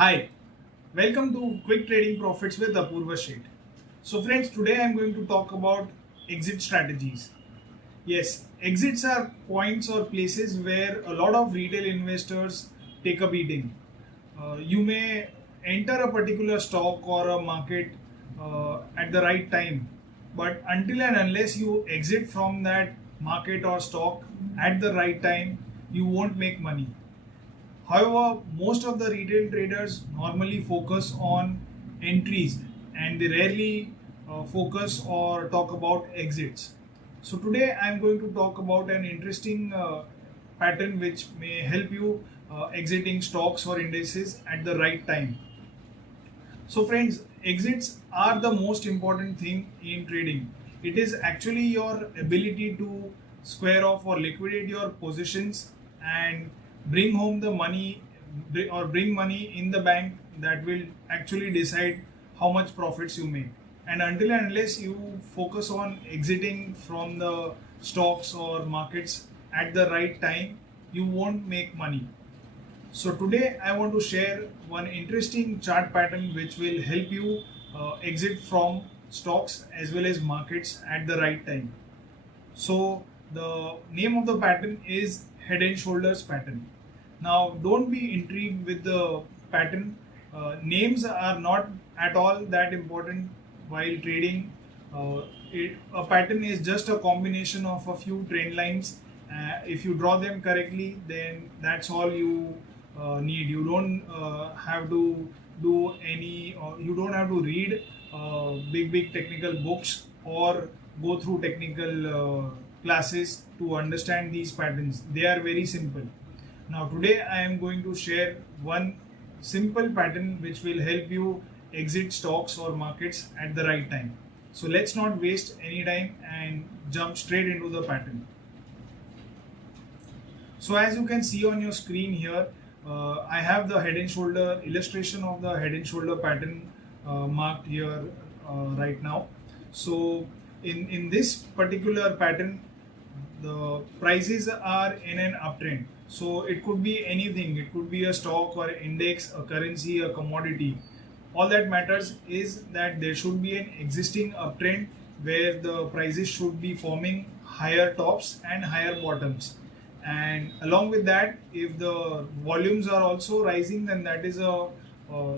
Hi, welcome to Quick Trading Profits with Apurva. So friends, today I am going to talk about exit strategies. Yes, exits are points or places where a lot of retail investors take a beating. You may enter a particular stock or a market at the right time, but until and unless you exit from that market or stock at the right time, you won't make money. However, most of the retail traders normally focus on entries and they rarely focus or talk about exits. So, today I am going to talk about an interesting pattern which may help you exiting stocks or indices at the right time. So, friends, exits are the most important thing in trading. It is actually your ability to square off or liquidate your positions and bring home the money or bring money in the bank that will actually decide how much profits you make. And until and unless you focus on exiting from the stocks or markets at the right time, you won't make money. So today I want to share one interesting chart pattern which will help you exit from stocks as well as markets at the right time. So the name of the pattern is head and shoulders pattern. Now don't be intrigued with the pattern. Names are not at all that important while trading. A pattern is just a combination of a few trend lines. If you draw them correctly, then that's all you need. You don't have to do any, you don't have to read big technical books or go through technical classes to understand these patterns. They are very simple. Now today I am going to share one simple pattern which will help you exit stocks or markets at the right time. So let's not waste any time and jump straight into the pattern. So as you can see on your screen here, I have the head and shoulder illustration of the head and shoulder pattern marked here right now. So in this particular pattern, the prices are in an uptrend. So it could be anything. It could be a stock or index, a currency, a commodity. All that matters is that there should be an existing uptrend where the prices should be forming higher tops and higher bottoms. And along with that, if the volumes are also rising, then that is a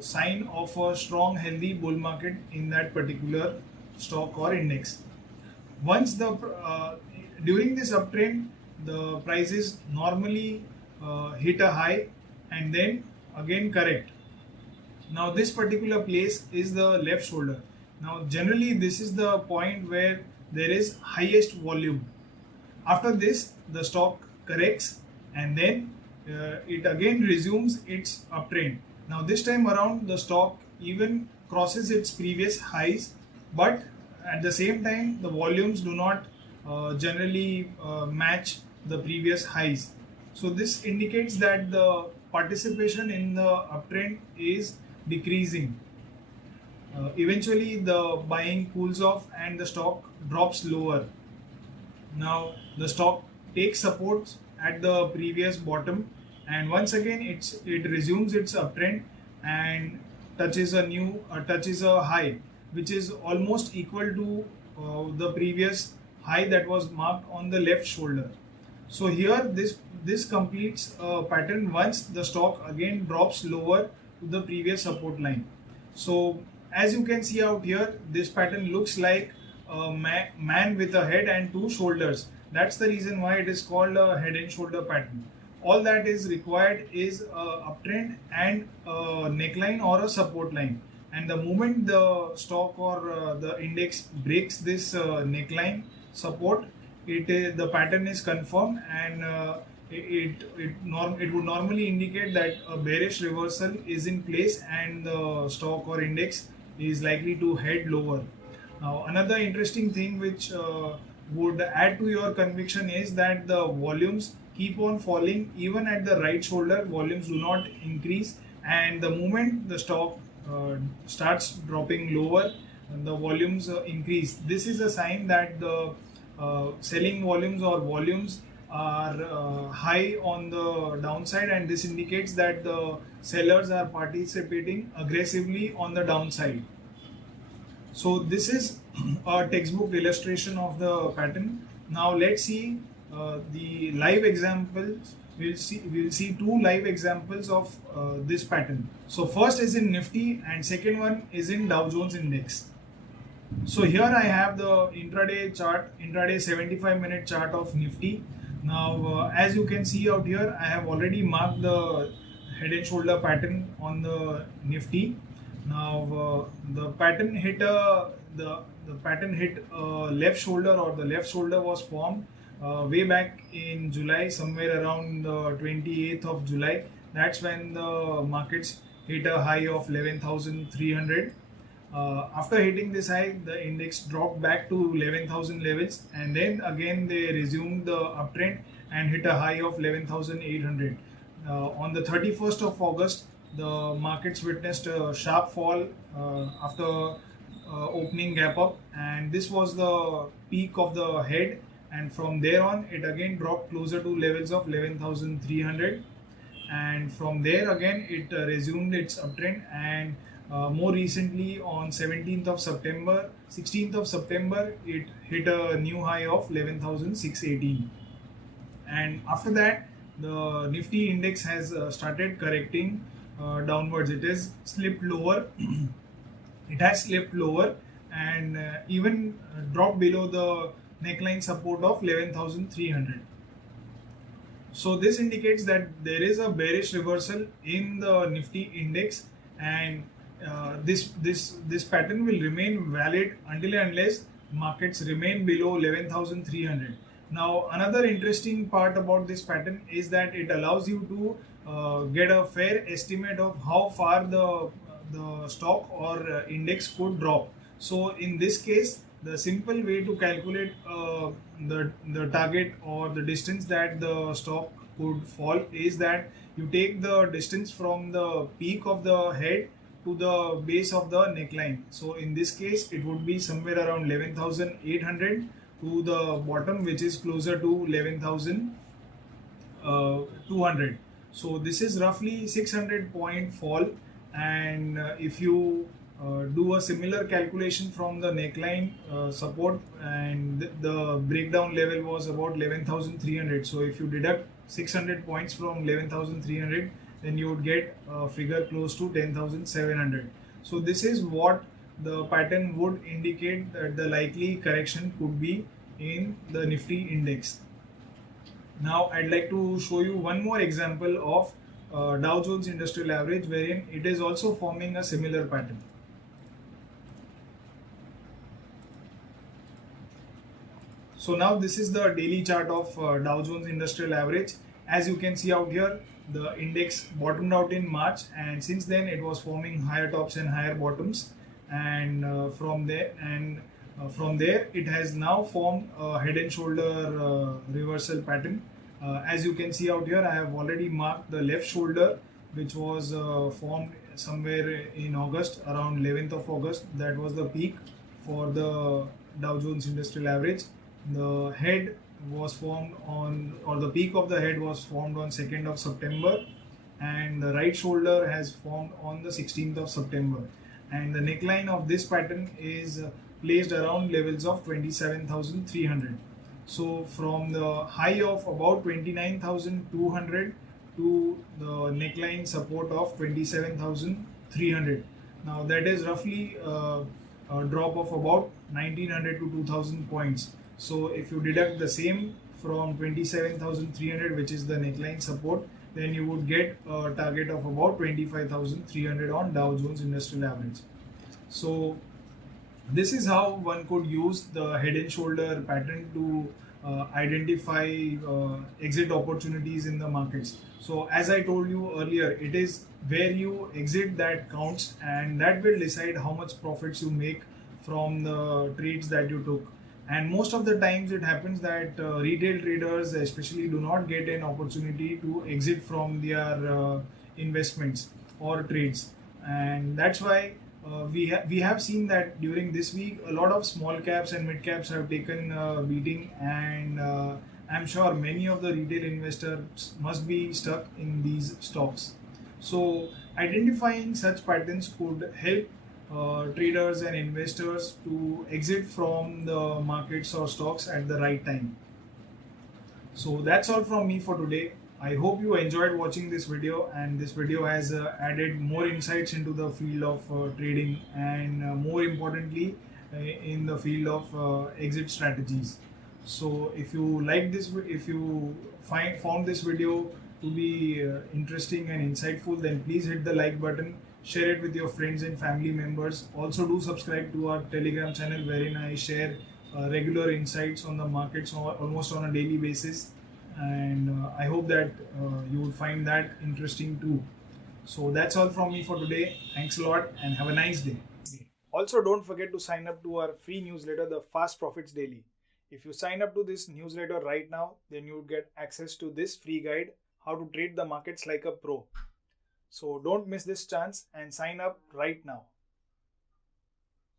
sign of a strong, healthy bull market in that particular stock or index. Once the during this uptrend, the prices normally hit a high and then again correct. Now this particular place is the left shoulder. Now generally this is the point where there is highest volume. After this, the stock corrects and then it again resumes its uptrend. Now this time around, the stock even crosses its previous highs, but at the same time the volumes do not generally match the previous highs. So this indicates that the participation in the uptrend is decreasing. Eventually the buying cools off and the stock drops lower. Now the stock takes support at the previous bottom and once again it resumes its uptrend and touches a high which is almost equal to the previous high that was marked on the left shoulder. So here this completes a pattern once the stock again drops lower to the previous support line. So as you can see out here, this pattern looks like a man with a head and two shoulders. That's the reason why it is called a head and shoulder pattern. All that is required is a uptrend and a neckline or a support line. And the moment the stock or the index breaks this neckline support, the pattern is confirmed and it would normally indicate that a bearish reversal is in place and the stock or index is likely to head lower. Now another interesting thing which would add to your conviction is that the volumes keep on falling even at the right shoulder. Volumes do not increase, and the moment the stock starts dropping lower, the volumes increase. This is a sign that the selling volumes or volumes are high on the downside, and this indicates that the sellers are participating aggressively on the downside. So this is a textbook illustration of the pattern. Now let's see the live examples. We'll see two live examples of this pattern. So first is in Nifty and second one is in Dow Jones Index. So here I have the intraday chart, intraday 75-minute chart of Nifty. Now as you can see out here, I have already marked the head and shoulder pattern on the Nifty. Now the pattern hit the pattern hit left shoulder, or the left shoulder was formed way back in July, somewhere around the 28th of July. That's when the markets hit a high of 11,300. After hitting this high, the index dropped back to 11,000 levels, and then again they resumed the uptrend and hit a high of 11,800. On the 31st of August, the markets witnessed a sharp fall after opening gap up, and this was the peak of the head, and from there on it again dropped closer to levels of 11,300, and from there again it resumed its uptrend, and more recently on 16th of September it hit a new high of 11,618, and after that the Nifty index has started correcting downwards. It has slipped lower. It has slipped lower and even dropped below the neckline support of 11,300. So this indicates that there is a bearish reversal in the Nifty index, and this pattern will remain valid until and unless markets remain below 11,300. Now another interesting part about this pattern is that it allows you to get a fair estimate of how far the stock or index could drop. So in this case, the simple way to calculate the target or the distance that the stock could fall is that you take the distance from the peak of the head to the base of the neckline. So in this case, it would be somewhere around 11,800 to the bottom, which is closer to 11,200. So this is roughly 600 point fall, and if you do a similar calculation from the neckline support, and the breakdown level was about 11,300. So if you deduct 600 points from 11,300, then you would get a figure close to 10,700. So this is what the pattern would indicate that the likely correction could be in the Nifty index. Now I'd like to show you one more example of Dow Jones Industrial Average, wherein it is also forming a similar pattern. So now this is the daily chart of Dow Jones Industrial Average. As you can see out here, the index bottomed out in March, and since then it was forming higher tops and higher bottoms, and from there it has now formed a head and shoulder reversal pattern. As you can see out here, I have already marked the left shoulder, which was formed somewhere in August, around 11th of August. That was the peak for the Dow Jones Industrial Average. The head was formed on, or the peak of the head was formed on 2nd of September, and the right shoulder has formed on the 16th of September, and the neckline of this pattern is placed around levels of 27,300. So from the high of about 29,200 to the neckline support of 27,300. Now that is roughly a drop of about 1,900 to 2,000 points. So if you deduct the same from 27,300, which is the neckline support, then you would get a target of about 25,300 on Dow Jones Industrial Average. So this is how one could use the head and shoulder pattern to identify exit opportunities in the markets. So as I told you earlier, it is where you exit that counts, and that will decide how much profits you make from the trades that you took. And most of the times it happens that retail traders especially do not get an opportunity to exit from their investments or trades, and that's why we have seen that during this week a lot of small caps and mid caps have taken beating, and I'm sure many of the retail investors must be stuck in these stocks. So, identifying such patterns could help traders and investors to exit from the markets or stocks at the right time. So that's all from me for today. I hope you enjoyed watching this video, and this video has added more insights into the field of trading, and more importantly in the field of exit strategies. So if you like this, if you found this video to be interesting and insightful, then please hit the like button, share it with your friends and family members. Also do subscribe to our Telegram channel, wherein I share regular insights on the markets almost on a daily basis, and I hope that you would find that interesting too. So that's all from me for today. Thanks a lot and have a nice day. Also, don't forget to sign up to our free newsletter, the Fast Profits Daily. If you sign up to this newsletter right now, then you would get access to this free guide, how to trade the markets like a pro. So don't miss this chance and sign up right now.